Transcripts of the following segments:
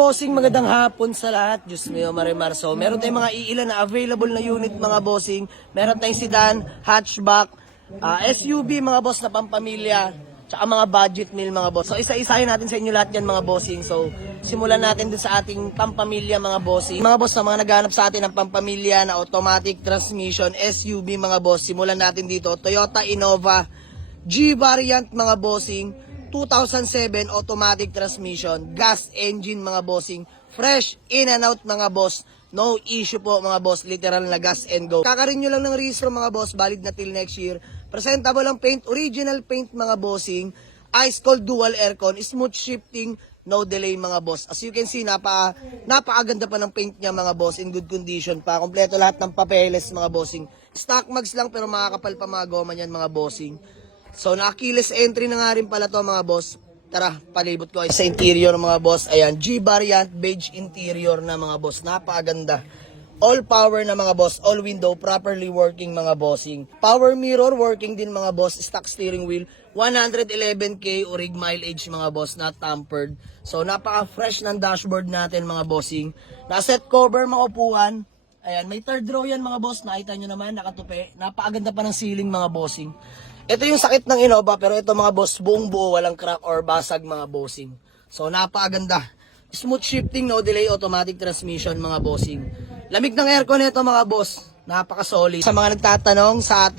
bossing, magandang hapon sa lahat. Diyos mio, Marimar. So, meron tayong mga iilan na available na unit mga bossing. Meron tayong sedan, hatchback, SUV mga boss na pampamilya, tsaka mga budget meal mga boss. So, isa-isahin natin sa inyo lahat yan mga bossing. So, simulan natin dun sa ating pampamilya mga bossing. Mga boss, sa mga naghanap sa atin ng pampamilya na automatic transmission, SUV mga boss, simulan natin dito. Toyota Innova G variant mga bossing, 2007 automatic transmission, gas engine mga bossing, fresh in and out mga boss, no issue po mga boss, literal na gas and go. Kakarin nyo lang ng rehistro mga boss, valid na till next year. Presentable ang paint, original paint mga bossing, ice cold dual aircon, smooth shifting, no delay mga boss. As you can see, napakaganda pa ng paint niya mga boss, in good condition pa. Kompleto lahat ng papeles mga bossing. Stock mags lang pero makakapal pa mga goma niyan mga bossing. So, naka-keyless entry na nga rin pala to mga boss. Tara, palibot ko sa interior mga boss. Ayan, G variant, beige interior na mga boss. Napakaganda. All power na mga boss, all window, properly working mga bossing. Power mirror, working din mga boss. Stock steering wheel, 111K orig mileage mga boss, not tampered. So, napaka-fresh ng dashboard natin mga bossing. Na-set cover mga upuan. Ayan, may third row yan mga boss. Nakita nyo naman, nakatupi. Napakaganda pa ng ceiling mga bossing. Ito yung sakit ng Innova, pero ito mga boss, buong buo, walang crack or basag mga bossing. So, napakaganda. Smooth shifting, no delay, automatic transmission mga bossing. Lamig ng aircon nito mga boss, napaka-solid. Sa mga nagtatanong sa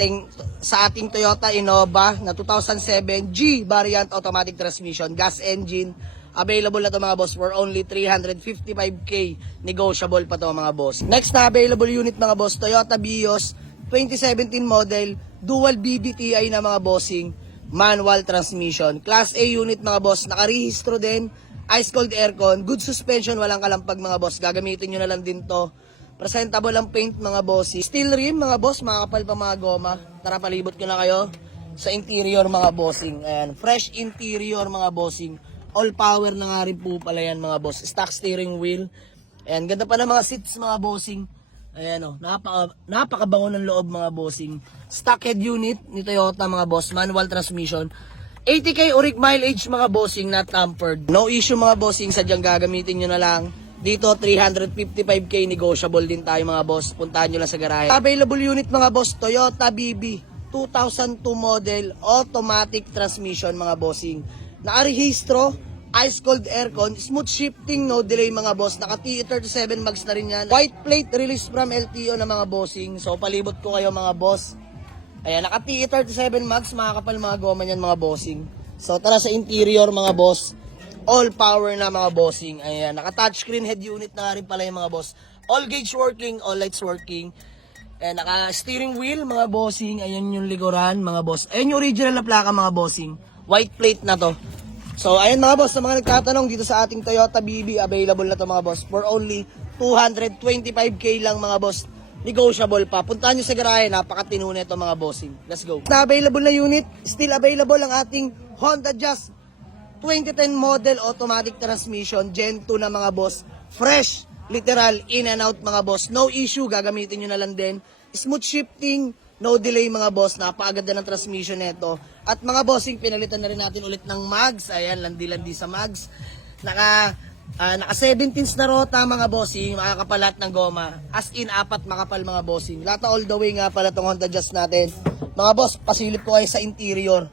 ating Toyota Innova na 2007 G variant automatic transmission, gas engine, available na to mga boss for only 355K. Negotiable pa to mga boss. Next na available unit mga boss, Toyota Vios 2017 model, dual BBTI na mga bossing, manual transmission. Class A unit mga boss, nakarehistro din, ice cold aircon, good suspension, walang kalampag mga boss. Gagamitin nyo na lang din to. Presentable ang paint mga bossing. Steel rim mga boss, makakapal pa mga goma. Tara, palibot ko na kayo sa interior mga bossing. Ayan, fresh interior mga bossing. All power na nga rin po pala yan mga boss. Stock steering wheel. Ayan, ganda pa ng mga seats mga bossing. Ayan o, napakabango ng loob mga bossing. Stock head unit ni Toyota mga boss, manual transmission. 80K orig mileage mga bossing, not tampered. No issue mga bossing, sadyang gagamitin nyo na lang. Dito 355K, negotiable din tayo mga boss. Puntahan nyo lang sa garahe. Available unit mga boss, Toyota BB 2002 model, automatic transmission mga bossing. Nakarehistro, ice cold aircon, smooth shifting, no delay mga boss. Naka TE37 mags na rin yan. White plate release from LTO na mga bossing. So palibot ko kayo mga boss. Ayan, naka TE37 mags, makakapal mga goma niyan mga bossing. So tara sa interior mga boss. All power na mga bossing. Ayan, naka touchscreen head unit na rin pala yung mga boss. All gauge working, all lights working. Ayan, naka steering wheel mga bossing. Ayan yung likuran mga boss. Ayan yung original na plaka mga bossing. White plate na to. So, ayun mga boss, sa mga nagtatanong dito sa ating Toyota BB, available na to mga boss for only 225K lang mga boss. Negotiable pa. Puntahan nyo sa garahe, napakatino na ito mga bossing. Let's go. Na available na unit, still available ang ating Honda Jazz 2010 model automatic transmission, Gen 2 na mga boss. Fresh, literal, in and out mga boss. No issue, gagamitin nyo na lang din. Smooth shifting, no delay mga boss, napakaganda ng transmission nito. At mga bossing, pinalitan na rin natin ulit ng mags. Ayan, landi-landi sa mags. Naka 17s na rota mga bossing, makakapal lahat ng goma. As in, 4 makapal mga bossing. Lahat all the way nga pala itong Honda Jazz natin. Mga boss, pasilip ko kayo sa interior.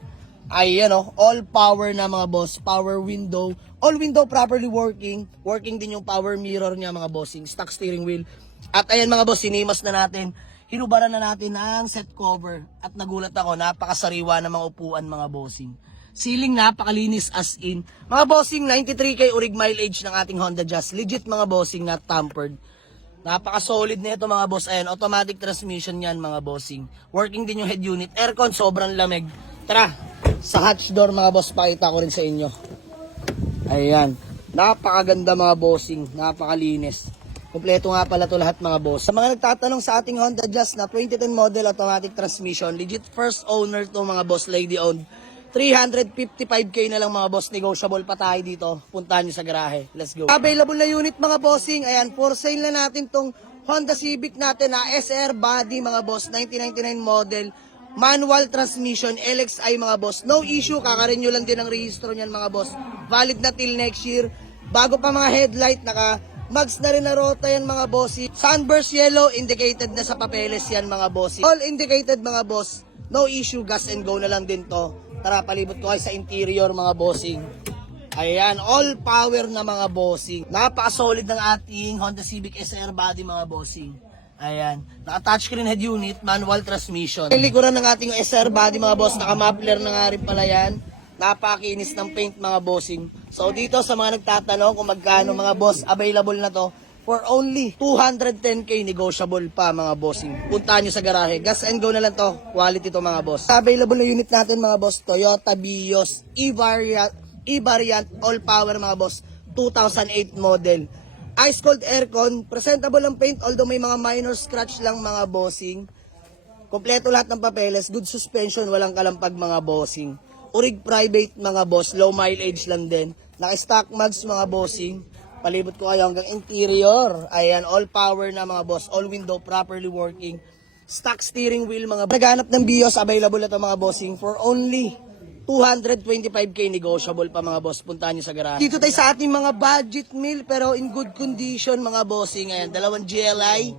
Ayan o, all power na mga boss. Power window. All window properly working. Working din yung power mirror niya mga bossing. Stock steering wheel. At ayan mga boss, sinimas na natin. Hinubaran na natin ang set cover at nagulat ako, napakasariwa ng mga upuan mga bossing. Ceiling napakalinis as in. Mga bossing, 93K orig mileage ng ating Honda Jazz. Legit mga bossing, not tampered. Napaka-solid na ito mga boss. Ayan, automatic transmission yan mga bossing. Working din yung head unit. Aircon, sobrang lamig. Tara, sa hatch door mga boss, pakita ko rin sa inyo. Ayan, napakaganda mga bossing, napakalinis. Kompleto nga pala to lahat mga boss. Sa mga nagtatanong sa ating Honda Jazz na 2010 model automatic transmission, legit first owner to mga boss, lady owned. 355K na lang mga boss, negotiable pa tayo dito. Puntahan nyo sa garahe. Let's go. Available na unit mga bossing. Ayan, for sale na natin tong Honda Civic natin na SR body mga boss, 1999 model. Manual transmission, LXI mga boss. No issue, kakarin nyo lang din ang rehistro nyan mga boss. Valid na till next year. Bago pa mga headlight, naka mags na rin na rota yan mga bossy. Sunburst yellow, indicated na sa papeles yan mga bossy. All indicated mga boss. No issue, gas and go na lang din to. Tara, palibot ko kayo sa interior mga bossing. Ayan, all power na mga bossing. Napaka-solid ng ating Honda Civic SR body mga bossing. Ayan, naka-touchscreen head unit, manual transmission. Yung likuran ng ating SR body mga boss, naka-muffler na nga rin pala yan. Napakinis ng paint mga bossing. So dito sa mga nagtatanong kung magkano mga boss, available na to for only 210k, negotiable pa mga bossing. Puntahan nyo sa garahe. Gas and go na lang to. Quality to mga boss. Available na unit natin mga boss, Toyota Vios E-Variant all power mga boss, 2008 model. Ice cold aircon, presentable ang paint although may mga minor scratch lang mga bossing. Kompleto lahat ng papeles, good suspension, walang kalampag mga bossing. Urig private mga boss, low mileage lang din. Naka-stock mags mga bossing. Palibot ko kayo hanggang interior. Ayan, all power na mga boss, all window properly working. Stock steering wheel mga boss. Naghanap ng Vios, available na ito mga bossing for only 225k, negotiable pa mga boss. Puntahan nyo sa garahe. Dito tayo sa ating mga budget meal pero in good condition mga bossing. Ayan, dalawang GLI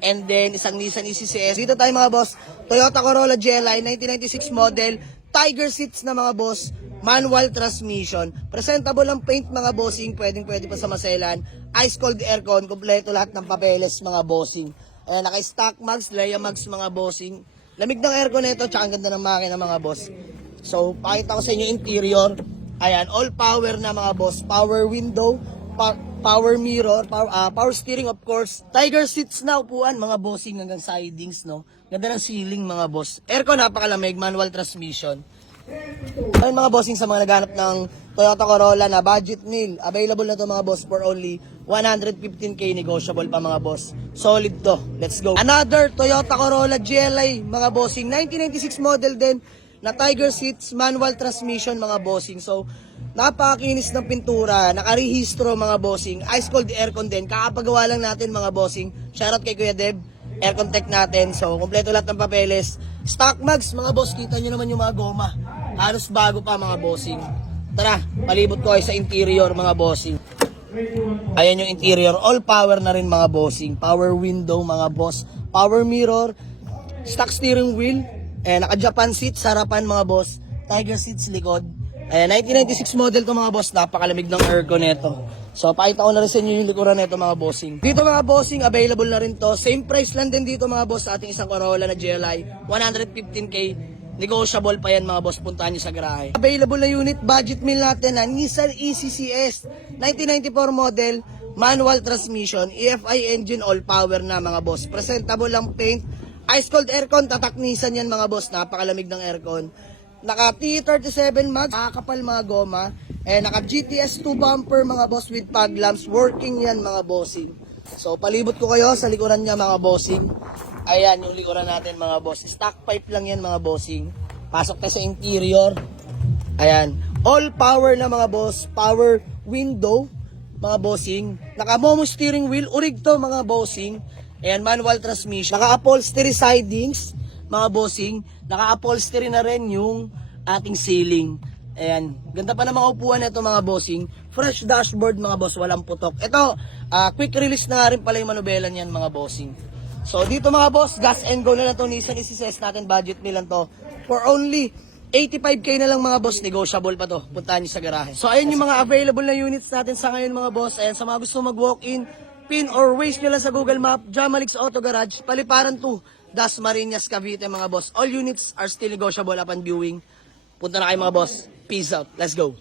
and then isang Nissan ECCS. Dito tayo mga boss, Toyota Corolla GLI 1996 model, Tiger seats na mga boss, manual transmission, presentable ang paint mga bossing, pwede pa sa maselan, ice cold aircon, kompleto lahat ng papeles mga bossing. Ayan, naka-stock mags, Leia mags mga bossing. Lamig ng aircon nito, tsaka ang ganda ng makina mga boss. So, pakita ko sa inyo interior. Ayan, all power na mga boss. Power window, power mirror, power steering of course. Tiger seats na upuan, mga bossing hanggang sidings, no? Ganda ng ceiling mga boss. Aircon, napakalamig, manual transmission. Ayun mga bossing sa mga naghanap ng Toyota Corolla na budget meal. Available na to mga boss for only 115k, negotiable pa mga boss. Solid to. Let's go. Another Toyota Corolla GLI mga bossing. 1996 model din. Na Tiger seats, manual transmission mga bossing. So, napakakinis ng pintura, nakarehistro mga bossing. Ice cold aircon din. Kakapagawa lang natin mga bossing. Shoutout kay Kuya Deb. Aircon tech natin. So, kompleto lahat ng papeles. Stock mags mga boss. Kita nyo naman yung mga goma. Halos bago pa mga bossing. Tara, palibot ko kayo sa interior mga bossing. Ayan yung interior. All power na rin mga bossing. Power window mga boss. Power mirror. Stock steering wheel. Naka-Japan seats, harapan mga boss. Tiger seats, likod. 1996 model to mga boss. Napakalamig ng aircon nito. So, pakita ko na rin sa inyo yung likuran nito mga bossing. Dito mga bossing, available na rin to. Same price lang din dito mga boss sa ating isang Corolla na GLI. 115k. Negotiable pa yan mga boss. Puntahan nyo sa garahe. Available na unit, budget meal natin na Nissan ECCS. 1994 model. Manual transmission. EFI engine, all power na mga boss. Presentable lang paint. Ice cold aircon, tatak Nissan yan mga boss, napakalamig ng aircon. Naka T37 mags, nakakapal mga goma. Naka GTS 2 bumper mga boss with fog lamps, working yan mga bossing. So palibot ko kayo sa likuran niya mga bossing. Ayan yung likuran natin mga boss. Stock pipe lang yan mga bossing. Pasok tayo sa interior. Ayan, all power na mga boss, power window mga bossing. Naka Momo steering wheel, urig to mga bossing. Ayan, manual transmission. Naka-upholstery sidings, mga bossing. Naka-upholstery na rin yung ating ceiling. Ayan, ganda pa na mga upuan nito mga bossing. Fresh dashboard mga boss, walang putok. Ito, quick release na nga rin pala yung manubela niyan mga bossing. So dito mga boss, gas and go na lang to. Nissan ECCS natin, budget meal lang to. For only 85k na lang mga boss, negotiable pa to. Puntahan nyo sa garahe. So ayan yung mga available na units natin sa ngayon mga boss. Ayan, sa mga gusto mag-walk-in, pin or waste nyo lang sa Google Map, Jamalix Auto Garage, Paliparan 2, Dasmariñas, Cavite mga boss. All units are still negotiable upon viewing. Punta na kayo mga boss. Peace out. Let's go.